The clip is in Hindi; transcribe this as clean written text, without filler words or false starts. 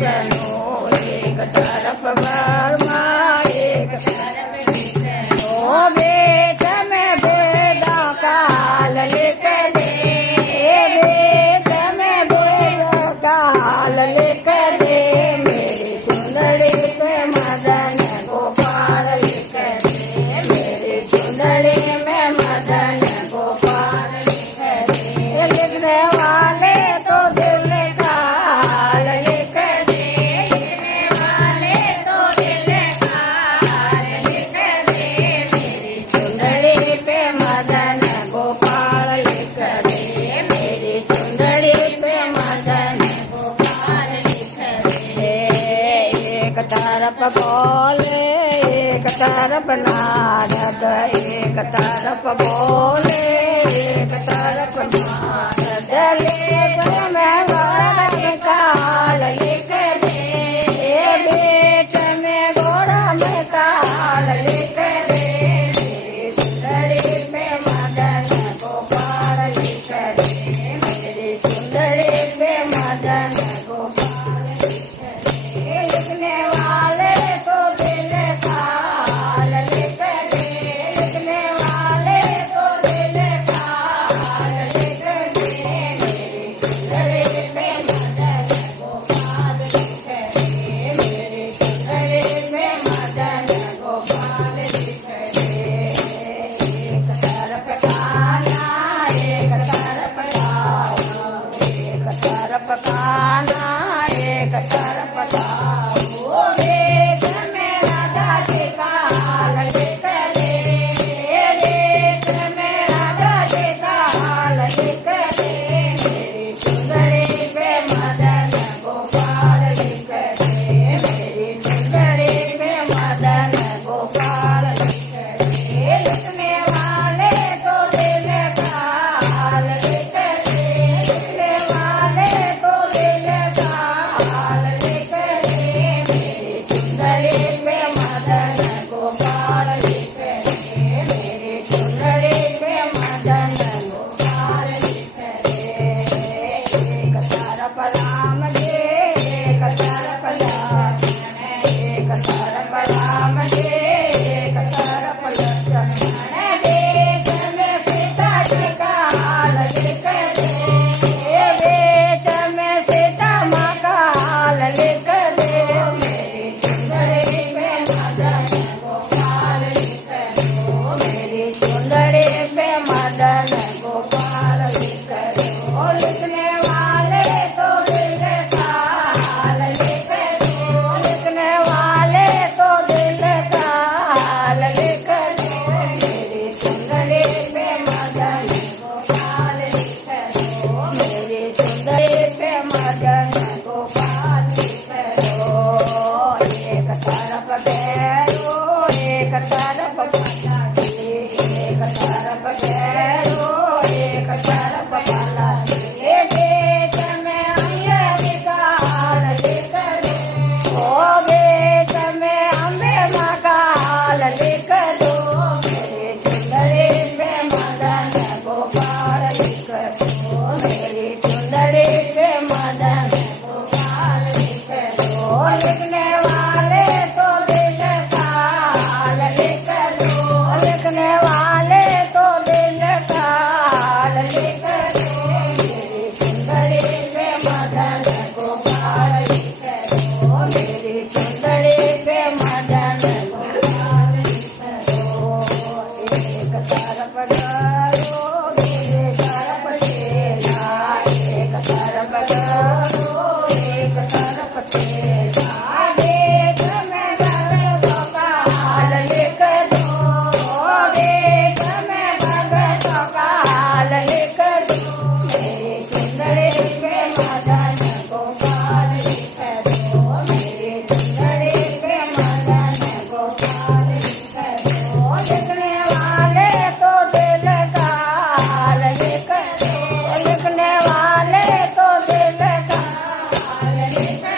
विष्णु एक तरफ ब्रह्मा एक तरफ विष्णु वेद में वेदों का हाल लिख दे वेद में वेदों का हाल लिख दे मेरी चुंदड़ी पे मदन गोपाल लिख दे मेरी चुंदड़ी में मदन गोपाल लिख दे लिखने वाले तो दिल का हाल लिख दे लिखने वाले तो दिल का हाल लिख दे मेरी चुंदड़ी पे मदन गोपाल लिख दे मेरी चुंदड़ी पे मदन गोपाल लिख दे एक तरफ बोले एक तरफ नारद एक तरफ बोले एक तरफ नारद लेख में गौड़ा का हाल लिख दे बेट में गौड़ा में का हाल लिख दे मेरी सुंदरी पे मदन गोपाल लिख दे मेरी सुंदरी पे मदन गोपाल लिख दे लिखने वाले तो दिल का हाल लिख दे लिखने वाले तो दिल का हाल लिख दे मेरी सुंदरी पे मदन गोपाल लिख दे मेरी सुंदरी पे मदन गोपाल लिख दे एक तरफ कान्हा एक तरफ राम एक तरफ कान्हा एक तरफ राम वेद में राधा जी का हाल लिख दे वेद में राधा जी का हाल लिख दे मेरी सुंदरी पे मदन गोपाल लिख दे मेरी सुंदरी पे मदन गोपाल लिख दे लिखने वाले तो दिल का हाल लिख दे लिखने वाले तो दिल का हाल लिख दे मेरी सुंदरी पे मदन गोपाल लिख दे मेरी सुंदरी पे मदन गोपाल लिख दे एक तरफ राम जी एक तरफ लक्ष्मण एक तरफ राम जी एक तरफ लक्ष्मण देश में सीता जी का हाल लिख दे देश में सीता माँ का हाल लिख दे मेरी सुंदरी पे मदन गोपाल लिख दो मेरी सुंदरी पे मदन गोपाल लिख दो लिखने वाले तो दिल का हाल लिख दो लिखने वाले तो दिल का हाल लिख दो मेरी सुंदरी पे मदन गोपाल लिख दो मेरी सुंदरी पे मदन गोपाल लिख दो एक तरफ भैरो एक तरफ बालाजी एक तरफ भैरो एक तरफ बालाजी वेद में अम्बे का हाल लिख दो वेद में अम्बे माँ का हाल लिख दो मेरी सुंदरी पे मदन गोपाल लिख दो मेरी सुंदरी पे मदन गोपाल लिख दो लिखने वाले तो दिल का हाल लिख दो लिखने वाले तो दिल का हाल लिख दो मेरी सुंदरी पे मदन गोपाल लिख दो मेरी सुंदरी पे मदन गोपाल लिख दो एक तरफ गरो एक तरफ चेला एक तरफ गरो एक तरफ चेला वेद में भगतों का हाल लिख दो वेद में भगतों का हाल लिख दो मेरी सुंदरी पे मदन गोपाल लिख दो मेरी सुंदरी पे मदन गोपाल लिख दो लिखने वाले तो दिल का हाल लिख दो लिखने वाले तो दिल का हाल लिख